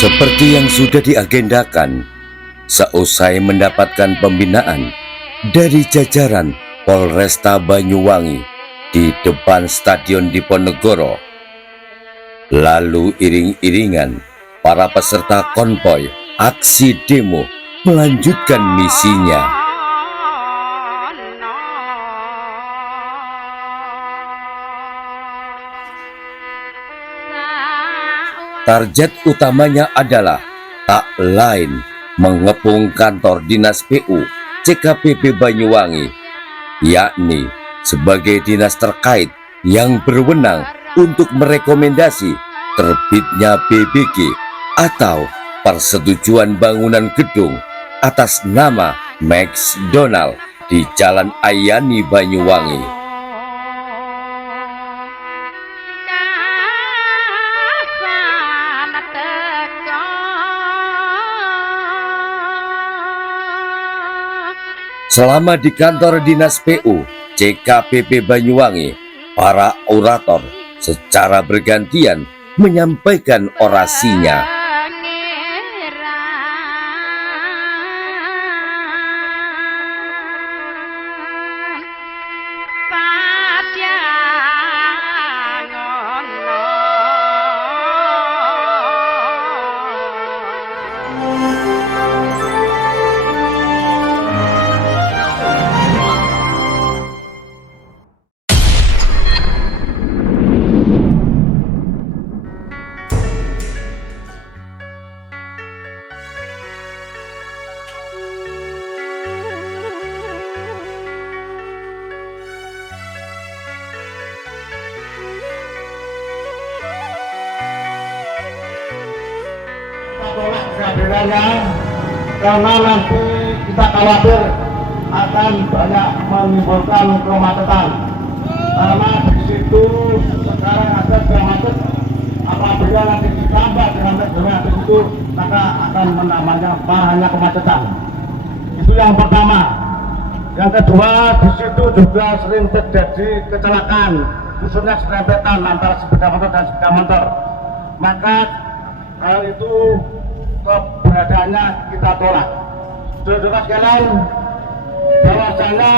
Seperti yang sudah diagendakan, seusai mendapatkan pembinaan dari jajaran Polresta Banyuwangi di depan Stadion Diponegoro, lalu iring-iringan para peserta konvoy aksi demo melanjutkan misinya. Target utamanya adalah tak lain mengepung kantor Dinas PU CKPP Banyuwangi, yakni sebagai dinas terkait yang berwenang untuk merekomendasi terbitnya PBG atau persetujuan bangunan gedung atas nama McDonald di Jalan Ayani Banyuwangi. Selama di kantor Dinas PU CKPP Banyuwangi, para orator secara bergantian menyampaikan orasinya. Tolak kehadirannya karena nanti kita khawatir akan banyak menimbulkan kemacetan, karena di situ sekarang ada jam macet. Apabila nanti ditambah dengan jam di situ, maka akan menambahnya banyak kemacetan. Itu yang pertama. Yang kedua, di situ juga sering terjadi kecelakaan, khususnya serempetan antara sepeda motor dan sepeda motor. Maka hal itu keberadaannya kita tolak. Saudara sekalian, bahwasanya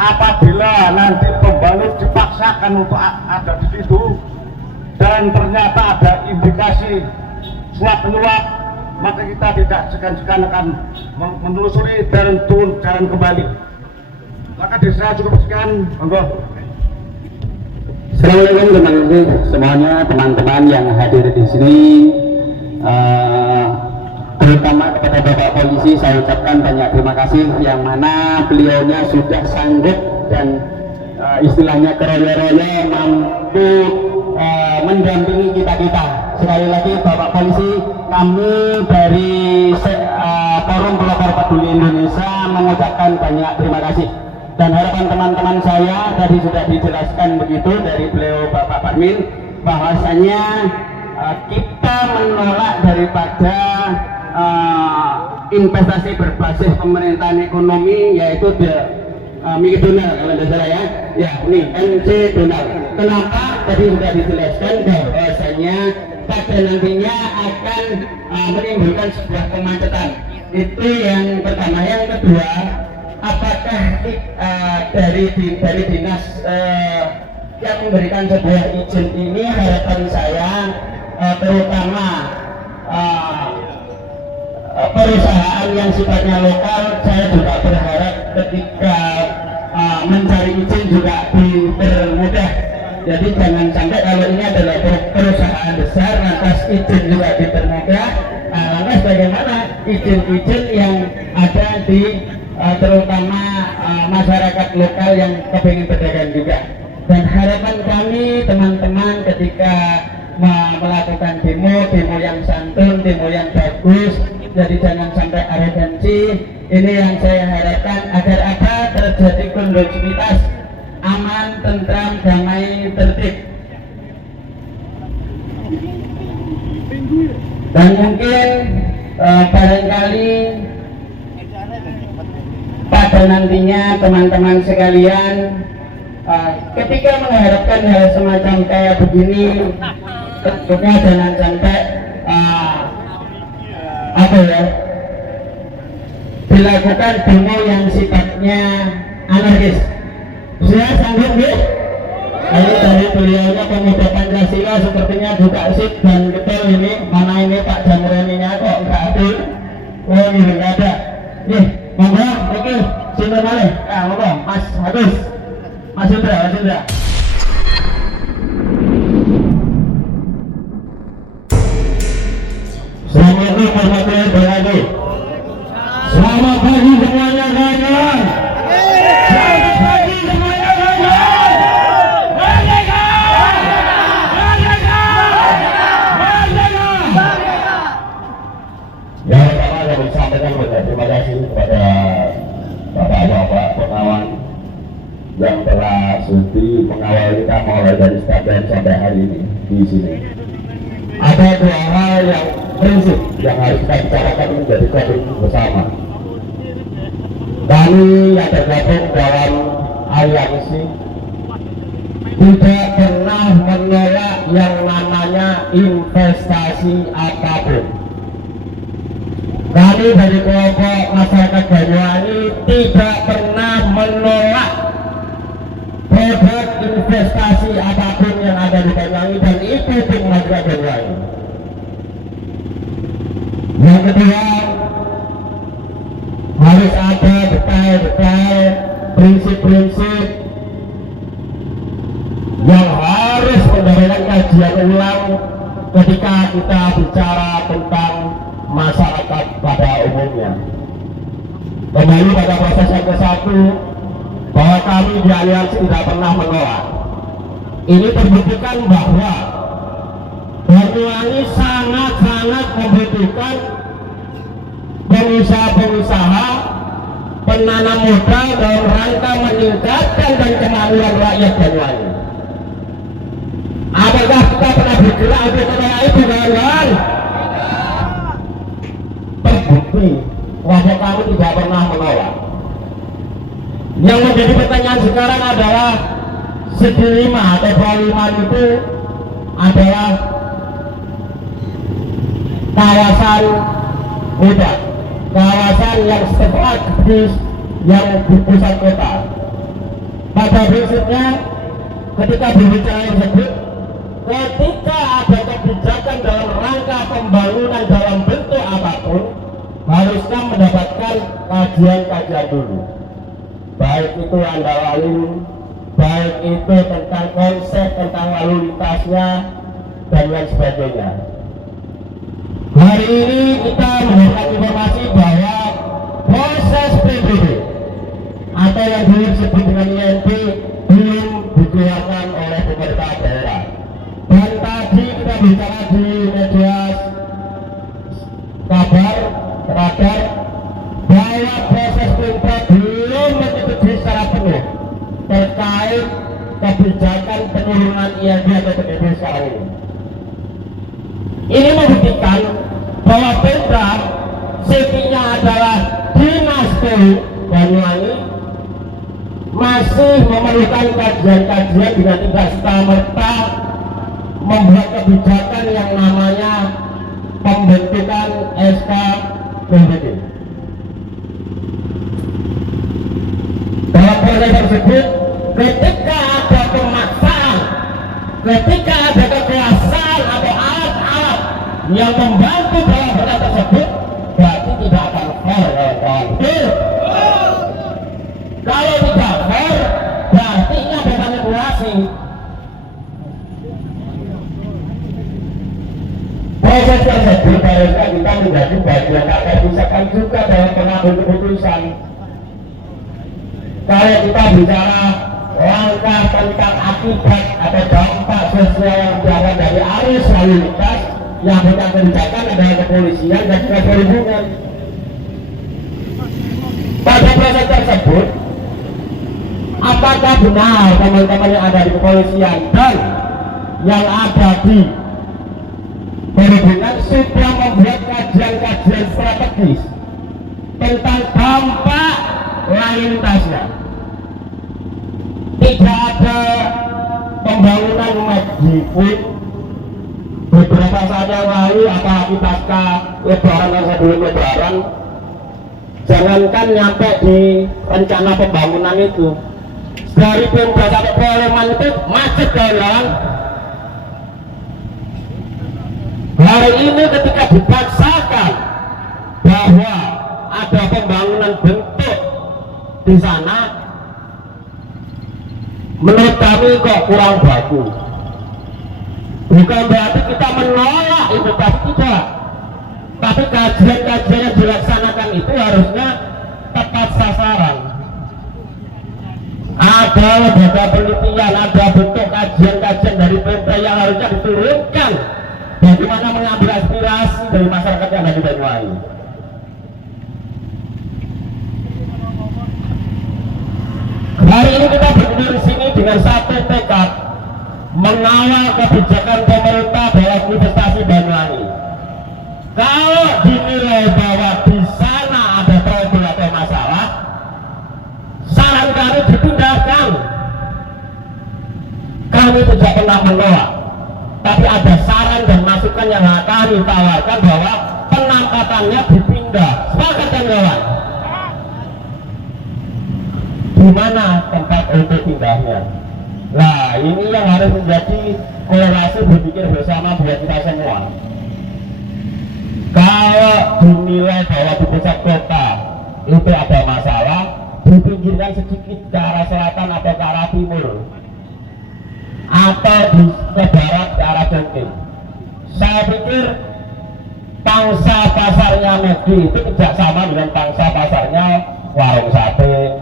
apabila nanti pembalap dipaksakan untuk ada di situ dan ternyata ada indikasi suap menyuap, maka kita tidak segan-segan akan menelusuri dan turun jalan kembali. Maka saya cukup sekian, monggo. Assalamualaikum, terima kasih semuanya teman-teman yang hadir di sini. Terutama kepada Bapak Polisi saya ucapkan banyak terima kasih, yang mana beliaunya sudah sanggup dan istilahnya keroyo-royo mampu mendampingi kita. Sekali lagi Bapak Polisi, kami dari Forum Pelopor Peduli Indonesia mengucapkan banyak terima kasih. Dan harapan teman-teman saya tadi sudah dijelaskan begitu dari beliau Bapak Parmin, bahwasanya kita menolak daripada investasi berbasis pemerintahan ekonomi, yaitu McDonald kalau tidak salah ya ini MC Donald. Kenapa? Tadi sudah dijelaskan bahwasanya pada nantinya akan menimbulkan sebuah kemacetan. Itu yang pertama. Yang kedua, apakah dari dinas yang memberikan sebuah izin ini, harapan saya terutama perusahaan yang sifatnya lokal, saya juga berharap ketika mencari izin juga dipermudah. Jadi jangan sampai kalau ini adalah perusahaan besar, lantas izin juga dipermudah. Lantas bagaimana izin-izin yang ada di terutama masyarakat lokal yang kepingin berdagang juga. Dan harapan kami teman-teman ketika melakukan demo yang santun, demo yang bagus, jadi jangan sampai arogansi. Ini yang saya harapkan, agar apa terjadi kondusivitas, aman, tentram, damai, tertib. Dan mungkin barangkali pada nantinya teman-teman sekalian ketika mengharapkan hal semacam kayak begini, tentunya jangan sampai apa ya, dilakukan demo yang sifatnya anarkis. Saya sanggup nih. Ini dari beliaunya pemuda Pancasila sepertinya juga sip dan betul ini. Mana ini Pak Jamuraninya kok enggak ada? Oh ini enggak ada. Nih, monggo, oke, sini balik. Ah, monggo, Mas Agus, Mas Indra, Mas Indra. Selamat pagi, selamat pagi semuanya kawan. Selamat pagi semuanya kawan. Merdeka! Merdeka! Merdeka! Yang pertama saya sampaikan terima kasih kepada bapak-bapak pengawan yang telah sudi mengawal kita mulai dari start dan sampai hari ini di sini. Ada dua hal yang prinsip yang harus kita bicarakan menjadi komitmen bersama. Kami yang tergabung dalam aliansi tidak pernah menolak yang namanya investasi apapun. Kami dari kelompok masyarakat Banyuwangi tidak pernah menolak produk investasi apapun yang ada di Banyuwangi, dan itu tim masyarakat Banyuwangi. Yang kedua, harus ada detail-detail prinsip-prinsip yang harus mendapatkan kajian ulang ketika kita bicara tentang masyarakat pada umumnya. Kembali pada proses yang ke-1, bahwa kami di aliansi tidak pernah menolak. Ini terbuktikan bahwa Banyuwangi sangat-sangat membutuhkan pengusaha-pengusaha penanam modal dalam rangka meningkatkan dan kemakmuran rakyat Banyuwangi. Apakah kita pernah bergerak untuk menolak itu, kawan? Terbukti bahwa kami tidak pernah menolak. Yang menjadi pertanyaan sekarang adalah segi 5 atau Bali itu adalah kawasan muda, kawasan yang strategis yang di pusat kota. Pada prinsipnya ketika berbicara tersebut, ketika ada kebijakan dalam rangka pembangunan dalam bentuk apapun, harusnya mendapatkan kajian-kajian dulu, baik itu andal lalu, baik itu tentang konsep, tentang lalu lintasnya, dan lain sebagainya. Hari ini kita mendapatkan informasi bahwa proses PBB atau yang dulu disebut dengan INP belum dikeluarkan oleh pemerintah daerah. Dan tadi kita bicara di media kabar, radar, bahwa proses PBB belum menyetujui secara penuh terkait kebijakan penurunan INP atau PBB sekarang ini. Ini membuktikan bahwa Pemda setinya adalah Dinas PU Banyuwangi masih memerlukan kajian-kajian dengan tidak serta-merta membuat kebijakan yang namanya pembentukan SK PBB. Dalam proses tersebut, ketika ada pemaksaan, ketika ada kekuasaan atau alat-alat yang membantu dalam hal tersebut, berarti tidak akan fair, kawan. Kalau tidak fair, berarti ini ada manipulasi. Proses tersebut harusnya kita menjadi bagian akan misalkan juga dalam pengambil keputusan. Kalau kita bicara langkah tentang akibat atau dampak sosial yang berasal dari arus lalu lintas, yang bukan kebijakan adalah kepolisian dan juga perhubungan. Pada proses tersebut, apakah benar teman-teman yang ada di kepolisian dan yang ada di perhubungan sudah membuat kajian-kajian strategis tentang dampak lalu lintasnya? Tidak ada pembangunan Mediput beberapa saat yang lalu apalagi pasca lebaran dan sebelum lebaran, jangankan nyampe di rencana pembangunan itu, dari Pemda sampai Poleman itu macet jalan. Hari ini ketika dipaksakan bahwa ada pembangunan bentuk di sana, menurut kami kok kurang bagus. Bukan berarti kita menolak inovasi, tidak, tapi kajian-kajian yang dilaksanakan itu harusnya tepat sasaran. Ada lembaga penelitian, ada bentuk kajian-kajian dari Pemda yang harusnya diturunkan bagaimana mengambil aspirasi dari masyarakat yang ada di Banyuwangi. Hari ini kita berdiri di sini dengan satu tekad, mengawal kebijakan pemerintah dalam investasi Banyuwangi. Kalau dinilai bahwa di sana ada problem atau masalah, saran kami dipindahkan. Kami tidak pernah menolak, tapi ada saran dan masukan yang kami tawarkan bahwa penangkatannya dipindah. Sepakat kan kawan? Di mana tempat untuk pindahnya? Nah, ini yang harus menjadi korelasi berpikir bersama buat kita semua. Kalau dinilai bahwa di pusat kota itu ada masalah, dipinggirkan sedikit ke arah selatan atau ke arah timur, atau ke barat ke arah Jongking. Saya pikir pangsa pasarnya Medi itu tidak sama dengan pangsa pasarnya warung sate,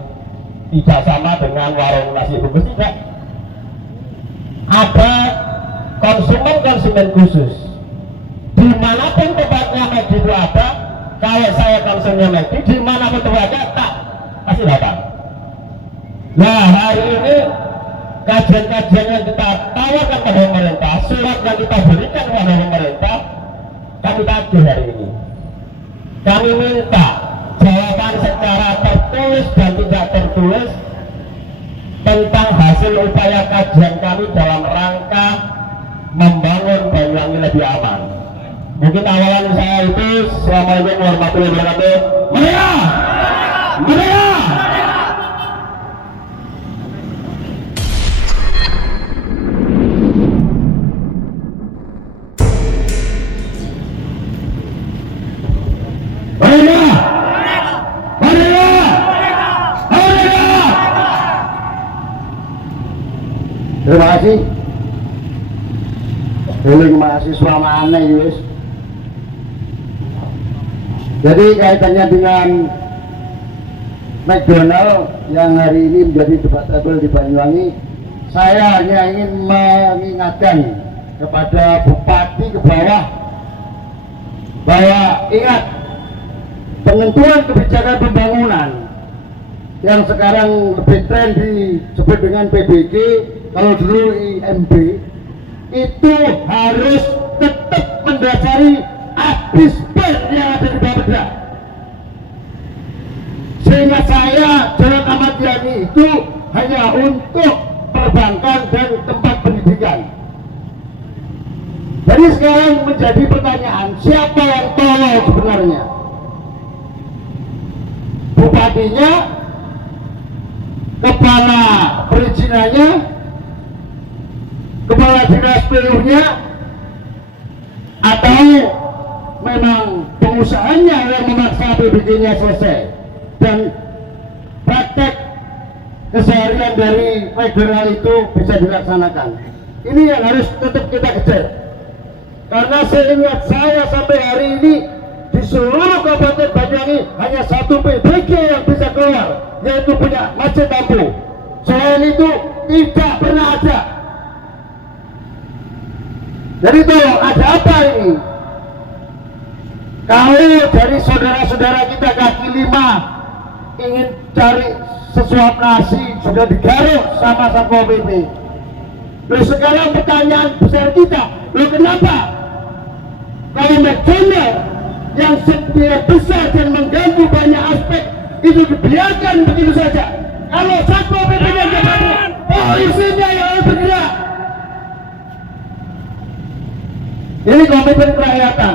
tidak sama dengan warung nasi bungkus, tidak. Ada konsumen khusus. Dimanapun tempatnya Medi itu ada, kalau saya konsumennya Medi, dimanapun tempatnya tak pasti datang. Nah, hari ini kajian-kajian yang kita tawarkan pada pemerintah, surat yang kita berikan kepada pemerintah, kami tagih hari ini. Kami minta jawaban secara tertulis dan tidak tertulis tentang hasil upaya kajian kami dalam rangka membangun Banyuwangi lebih aman. Mungkin awalan saya itu, Assalamualaikum warahmatullahi wabarakatuh. Merdeka! Merdeka! Terima kasih. Healing mahasiswa mana Yus? Jadi kaitannya dengan McDonald yang hari ini menjadi debatable di Banyuwangi, saya hanya ingin mengingatkan kepada Bupati ke bawah bahwa ingat, penentuan kebijakan pembangunan yang sekarang lebih tren disebut dengan PBG, kalau dulu IMB, itu harus tetap mendasari ADISPER yang ada di Bapeda. Sehingga saya Jalan Ahmad Yani itu hanya untuk perbankan dan tempat pendidikan. Jadi sekarang menjadi pertanyaan, siapa yang tolol sebenarnya? Bupatinya, kepala perizinannya, kepala dinas PU-nya, atau memang pengusahanya yang memaksa PBG-nya selesai dan praktek keseharian dari federal itu bisa dilaksanakan. Ini yang harus tetap kita kejar, karena seingat saya sampai hari ini di seluruh Kabupaten Banyuwangi hanya satu PBG yang bisa keluar, yaitu punya Masjid Tampu. Selain itu tidak pernah ada. Jadi tolong, ada apa ini? Kalau dari saudara-saudara kita kaki lima ingin cari sesuap nasi, sudah digaruk sama Satpol PP. Lalu sekarang pertanyaan besar kita, lalu kenapa kalau McDonald yang sekian besar dan mengganggu banyak aspek itu dibiarkan begitu saja? Kalau Satpol PP-nya tidak, polisinya yang harus bergerak. Ini komitmen kerakyatan.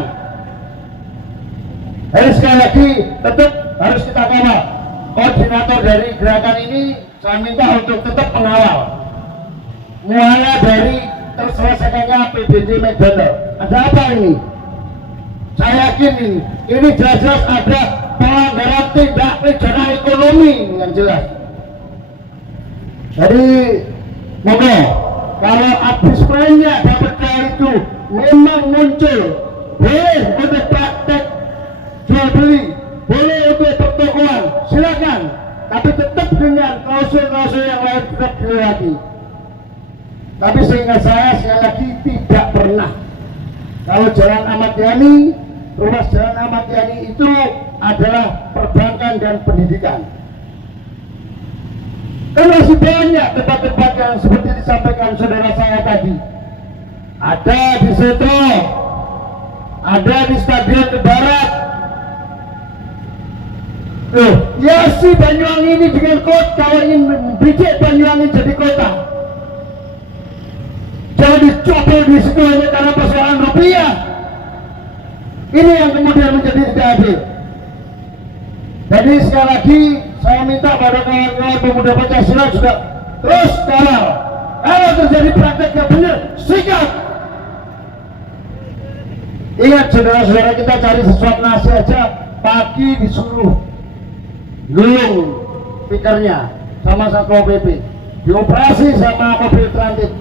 Dan sekali lagi tetap harus kita kawal. Koordinator dari gerakan ini saya minta untuk tetap mengawal. Mulai dari terselesaikannya PBD McDonald. Ada apa ini? Saya yakin ini jelas-jelas ada pelanggaran tindak pidana ekonomi yang jelas. Jadi monggo kalau habis mainnya dapat itu memang muncul, boleh untuk praktek jual beli, boleh untuk pertokoan, silakan, tapi tetap dengan klausul-klausul yang lain tetap dilewati. Tapi seingat saya sekali lagi tidak pernah kalau Jalan Ahmad Yani, ruas Jalan Ahmad Yani itu adalah perbankan dan pendidikan. Kan masih banyak tempat-tempat yang seperti disampaikan saudara saya tadi. Ada di Setro, ada di Stadion ke Barat. Ya si Banyuwangi ini dengan kota, kalau ingin membidik Banyuwangi jadi kota, jangan dicopol di situ hanya karena persoalan rupiah. Ini yang kemudian menjadi tidak adil. Jadi sekali lagi saya minta pada kawan-kawan pemuda Pancasila juga terus kawal. Kalau terjadi praktek yang benar, sikat. Ingat saudara-saudara, kita cari sesuatu nasi aja pagi disuruh gulung pikernya sama Satpol PP, dioperasi sama mobil transit.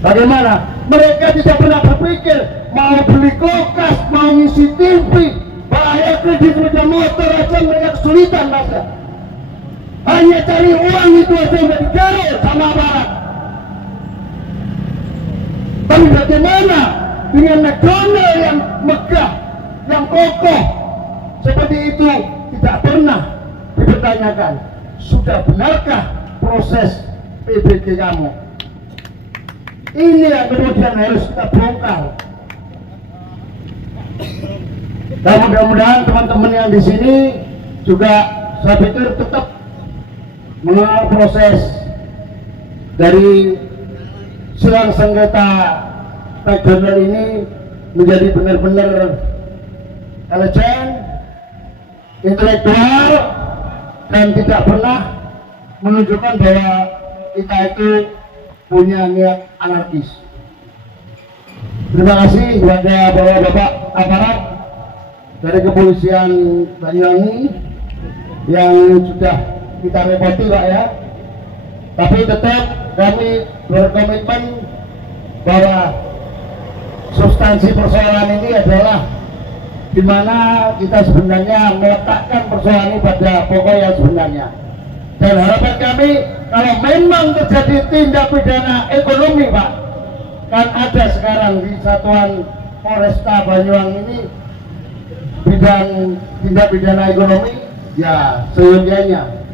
Bagaimana? Mereka tidak pernah berpikir mau beli kulkas, mau ngisi TV, bayar kredit sepeda motor aja mereka kesulitan masa. Hanya cari uang itu aja yang digaruk sama aparat. Tapi bagaimana dengan McDonald yang megah, yang kokoh seperti itu tidak pernah dipertanyakan. Sudah benarkah proses PBG kamu? Ini yang kemudian harus kita bongkar. Dan mudah-mudahan teman-teman yang di sini juga saya pikir tetap mengawal proses dari silang sengketa McDonald ini menjadi benar-benar elegan, intelektual, dan tidak pernah menunjukkan bahwa kita itu punya niat anarkis. Terima kasih kepada bapak-bapak aparat dari kepolisian Banyuwangi yang sudah kita repoti Pak ya. Tapi tetap kami berkomitmen bahwa substansi persoalan ini adalah di mana kita sebenarnya meletakkan persoalan ini pada pokok yang sebenarnya. Dan harapan kami kalau memang terjadi tindak pidana ekonomi Pak, kan ada sekarang di Satuan Polresta Banyuwangi ini bidang tindak pidana ekonomi, ya seyogianya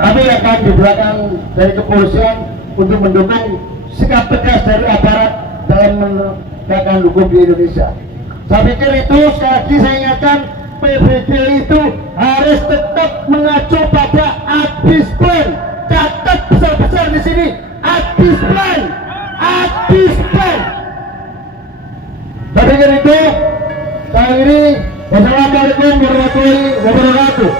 kami akan di belakang dari kepolisian untuk mendukung sikap tegas dari aparat dalam menegakkan hukum di Indonesia. Saya pikir itu sekali lagi saya ingatkan, PBG itu harus tetap mengacu pada ABIS Plan. Catat besar-besar di sini, ABIS Plan, ABIS Plan. Saya pikir itu. Saya ini, wassalamualaikum warahmatullahi wabarakatuh.